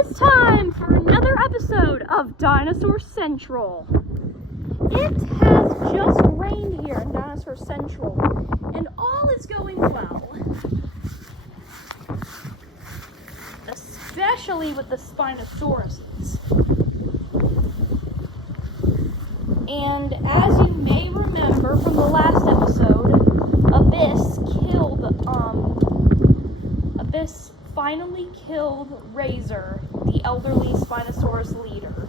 is time for another episode of Dinosaur Central. It has just rained here in Dinosaur Central, and all is going well. Especially with the Spinosauruses. And as you may remember from the last episode, Abyss finally killed Razor, the elderly Spinosaurus leader.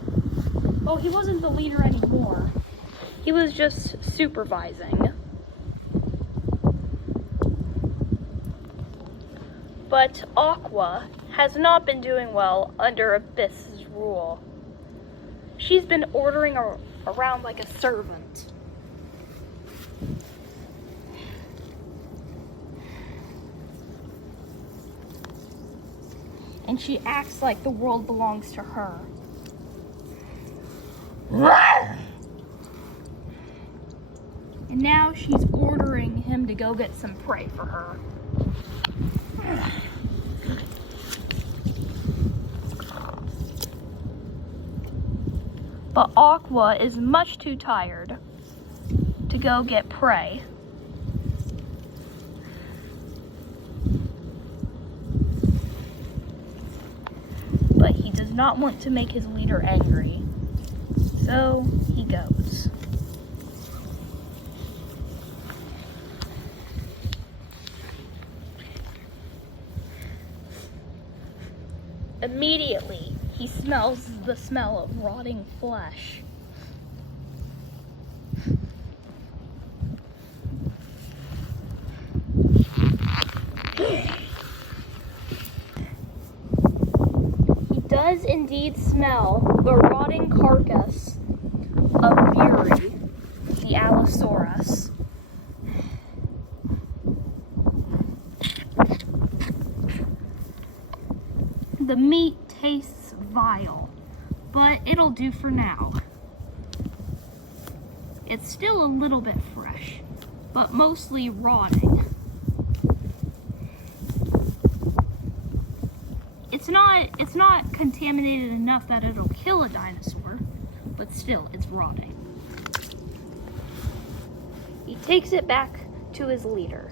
Well, he wasn't the leader anymore. He was just supervising. But Aqua has not been doing well under Abyss's rule. She's been ordering around like a servant. And she acts like the world belongs to her. And now she's ordering him to go get some prey for her. But Aqua is much too tired to go get prey. But he does not want to make his leader angry, so he goes. Immediately, he smells the smell of rotting flesh. He does indeed smell the rotting carcass of Fury, the Allosaurus. The meat tastes vile, but it'll do for now. It's still a little bit fresh, but mostly rotting. It's not contaminated enough that it'll kill a dinosaur, but still, it's rotting. He takes it back to his leader.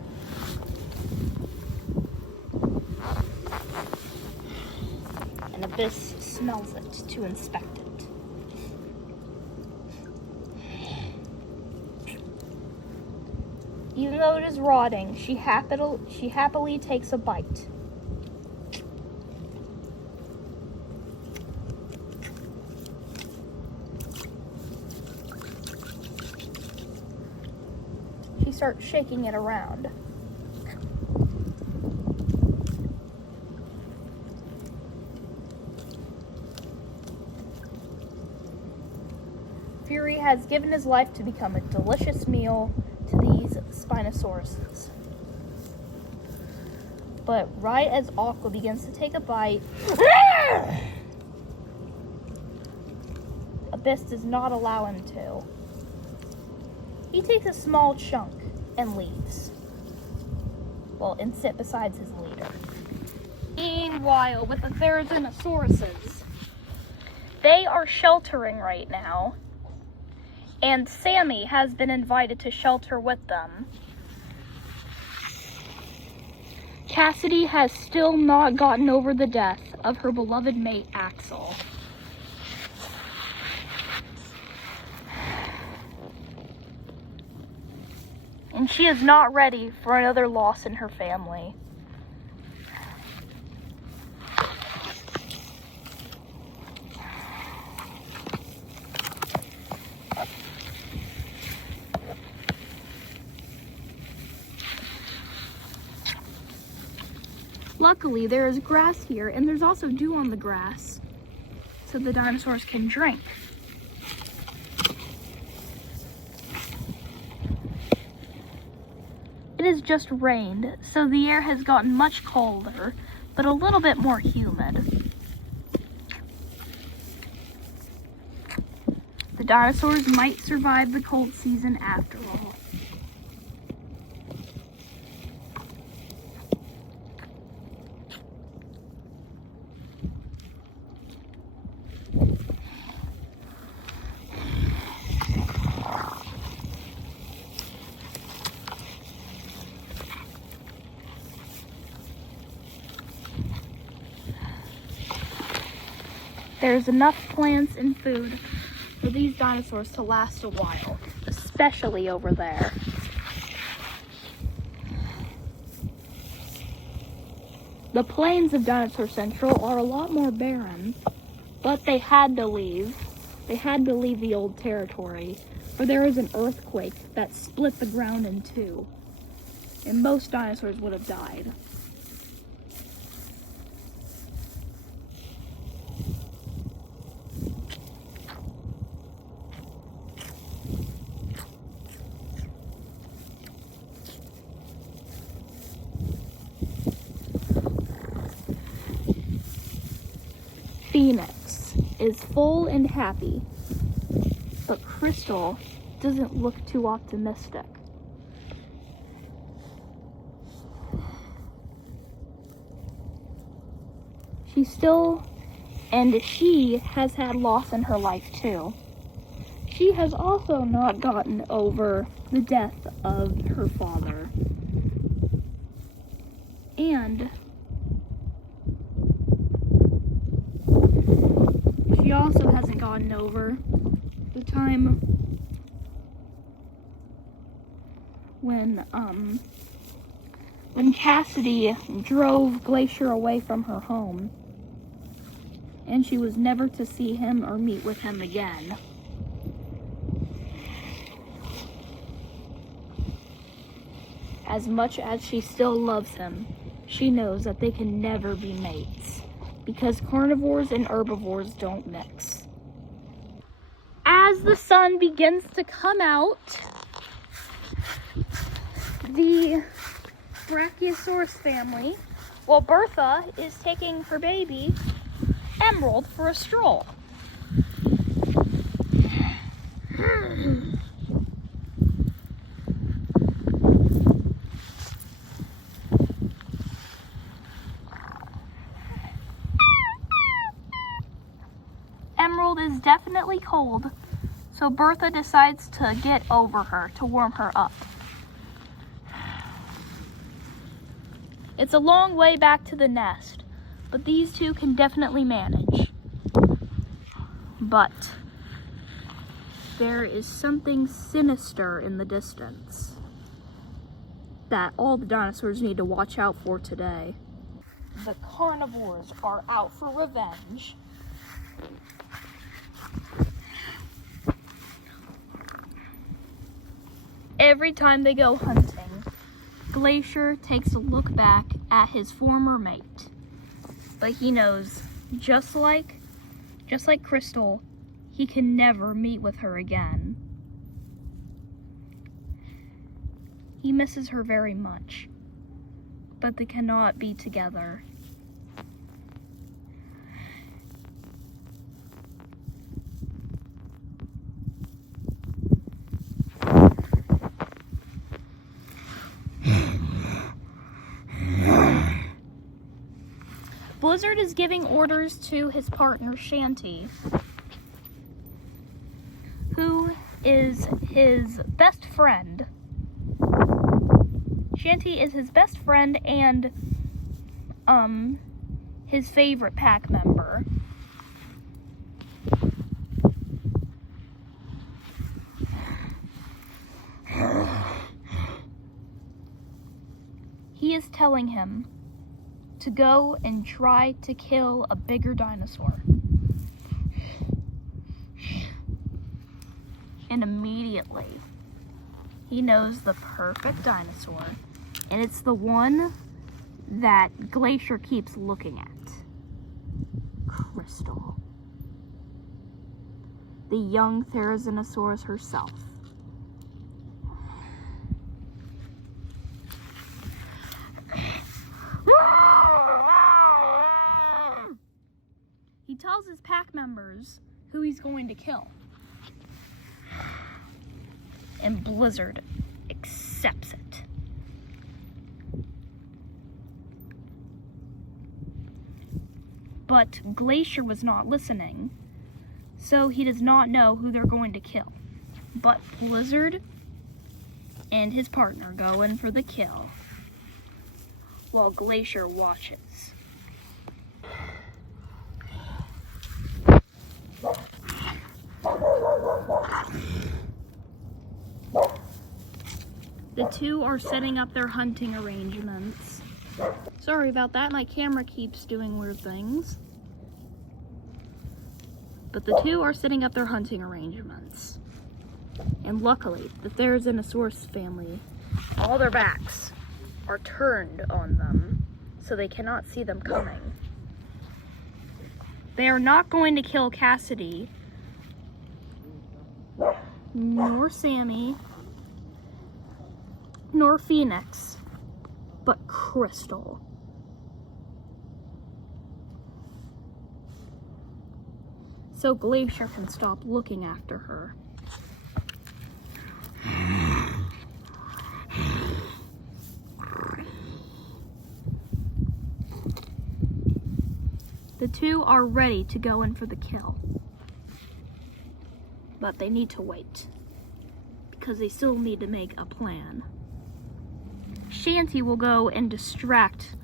And Abyss smells it to inspect it. Even though it is rotting, she happily takes a bite. She starts shaking it around. Fury has given his life to become a delicious meal to these Spinosauruses. But right as Aqua begins to take a bite, Abyss does not allow him to. He takes a small chunk and leaves. Well, and sit beside his leader. Meanwhile, with the Theriznosauruses, they are sheltering right now. And Sammy has been invited to shelter with them. Cassidy has still not gotten over the death of her beloved mate, Axel. And she is not ready for another loss in her family. Luckily, there is grass here, and there's also dew on the grass, so the dinosaurs can drink. It has just rained, so the air has gotten much colder, but a little bit more humid. The dinosaurs might survive the cold season after all. There's enough plants and food for these dinosaurs to last a while, especially over there. The plains of Dinosaur Central are a lot more barren, but they had to leave. They had to leave the old territory, for there was an earthquake that split the ground in two, and most dinosaurs would have died. Phoenix is full and happy, but Crystal doesn't look too optimistic. She has had loss in her life too. She has also not gotten over the death of her father. And she also hasn't gotten over the time when Cassidy drove Glacier away from her home, and she was never to see him or meet with him again. As much as she still loves him, she knows that they can never be mates, because carnivores and herbivores don't mix. As the sun begins to come out, the Brachiosaurus family, well, Bertha is taking her baby, Emerald, for a stroll. Emerald is definitely cold, so Bertha decides to get over her to warm her up. It's a long way back to the nest, but these two can definitely manage. But there is something sinister in the distance that all the dinosaurs need to watch out for today. The carnivores are out for revenge. Every time they go hunting, Glacier takes a look back at his former mate. But he knows, just like Crystal, he can never meet with her again. He misses her very much, but they cannot be together. Blizzard is giving orders to his partner, Shanty, who is his best friend. Shanty is his best friend and his favorite pack member. He is telling him to go and try to kill a bigger dinosaur. And immediately, he knows the perfect dinosaur, and it's the one that Glacier keeps looking at. Crystal. The young Therizinosaurus herself. He tells his pack members who he's going to kill. And Blizzard accepts it. But Glacier was not listening, so he does not know who they're going to kill. But Blizzard and his partner go in for the kill, while Glacier watches. The two are setting up their hunting arrangements. Sorry about that, my camera keeps doing weird things. But the two are setting up their hunting arrangements. And luckily, the Therizinosaurus family, all their backs are turned on them, so they cannot see them coming. They are not going to kill Cassidy, nor Sammy, nor Phoenix, but Crystal. So Glacier can stop looking after her. The two are ready to go in for the kill. But they need to wait, because they still need to make a plan. Shanty will go and distract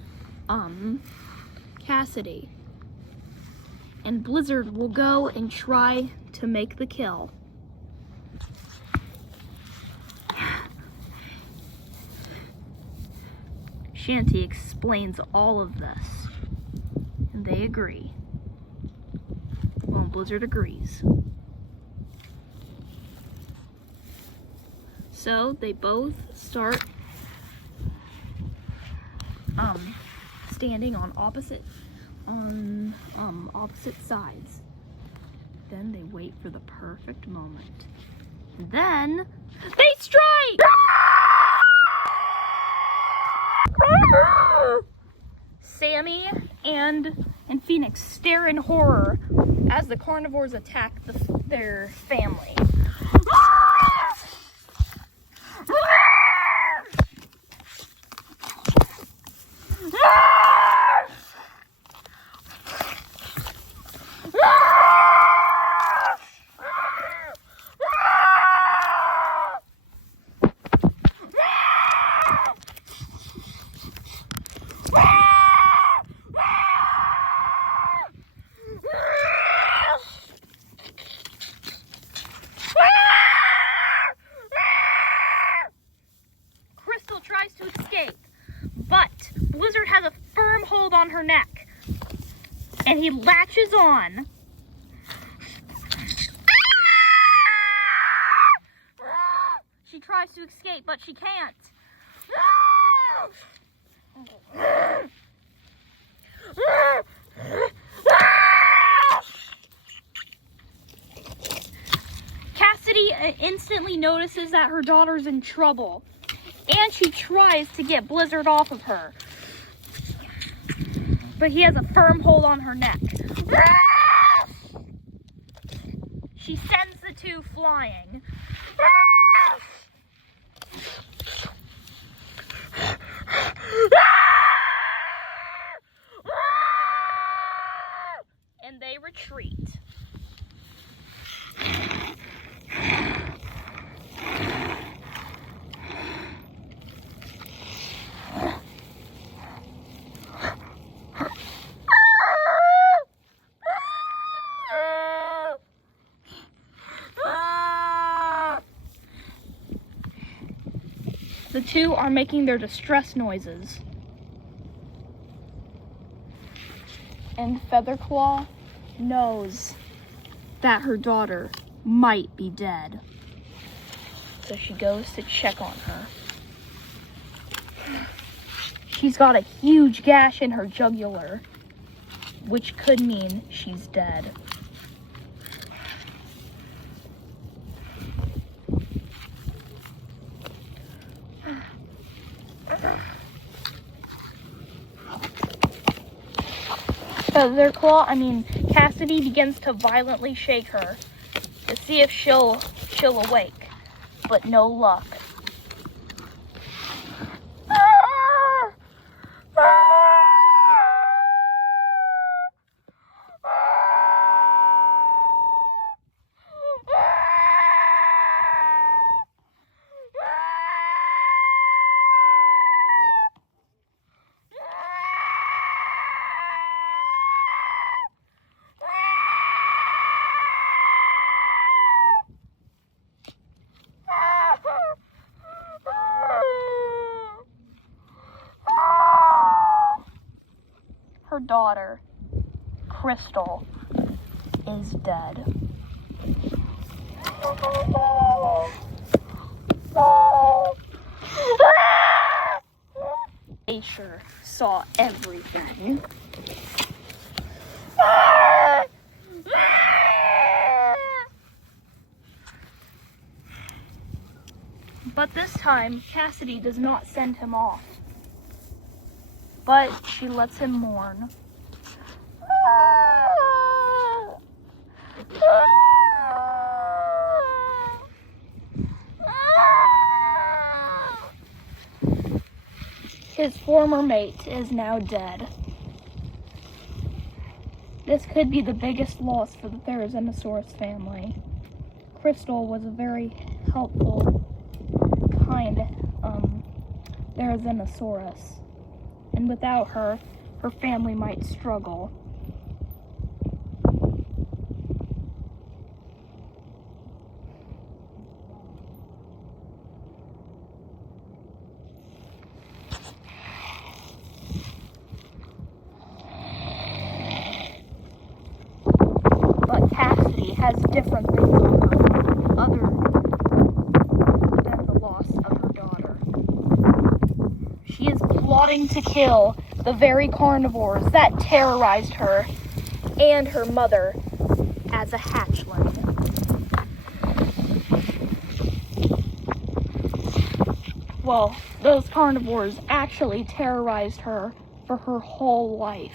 Cassidy. And Blizzard will go and try to make the kill. Shanty explains all of this, and they agree. Well, Blizzard agrees. So they both start standing on opposite sides. Then they wait for the perfect moment. And then they strike! Sammy and Phoenix stare in horror as the carnivores attack their family. Crystal tries to escape, but Blizzard has a firm hold on her neck, and he latches on. She tries to escape, but she can't. Cassidy instantly notices that her daughter's in trouble, and she tries to get Blizzard off of her. But he has a firm hold on her neck. She sends the two flying. And they retreat. The two are making their distress noises. And Featherclaw knows that her daughter might be dead. So she goes to check on her. She's got a huge gash in her jugular, which could mean she's dead. Cassidy begins to violently shake her to see if she'll awake, but no luck. daughter, Crystal, is dead. Glacier saw everything. But this time, Cassidy does not send him off, but she lets him mourn. His former mate is now dead. This could be the biggest loss for the Therizinosaurus family. Crystal was a very helpful, kind Therizinosaurus, and without her, her family might struggle. But Cassidy has different things on her, other than the loss of her daughter. She is plotting to kill the very carnivores that terrorized her and her mother as a hatchling. Well, those carnivores actually terrorized her for her whole life.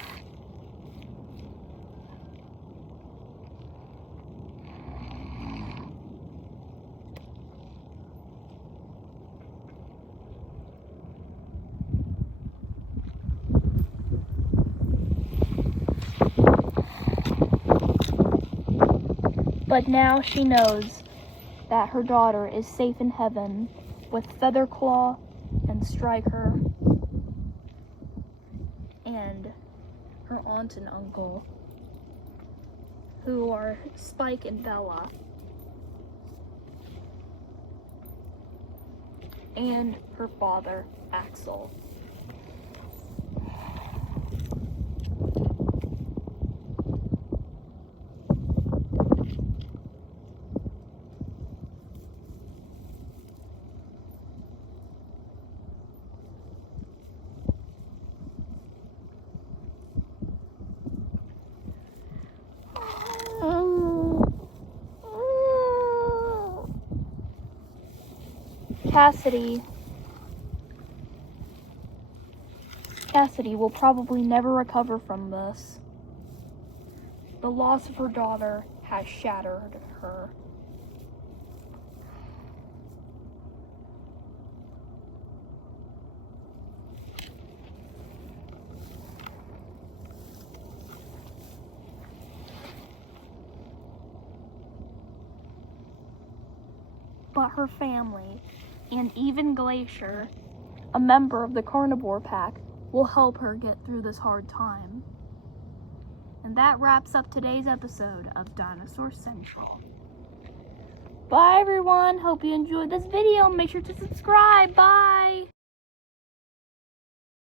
But now she knows that her daughter is safe in heaven with Featherclaw and Striker and her aunt and uncle, who are Spike and Bella, and her father, Axel. Cassidy will probably never recover from this. The loss of her daughter has shattered her. But her family, and even Glacier, a member of the carnivore pack, will help her get through this hard time. And that wraps up today's episode of Dinosaur Central. Bye everyone, hope you enjoyed this video. Make sure to subscribe. Bye!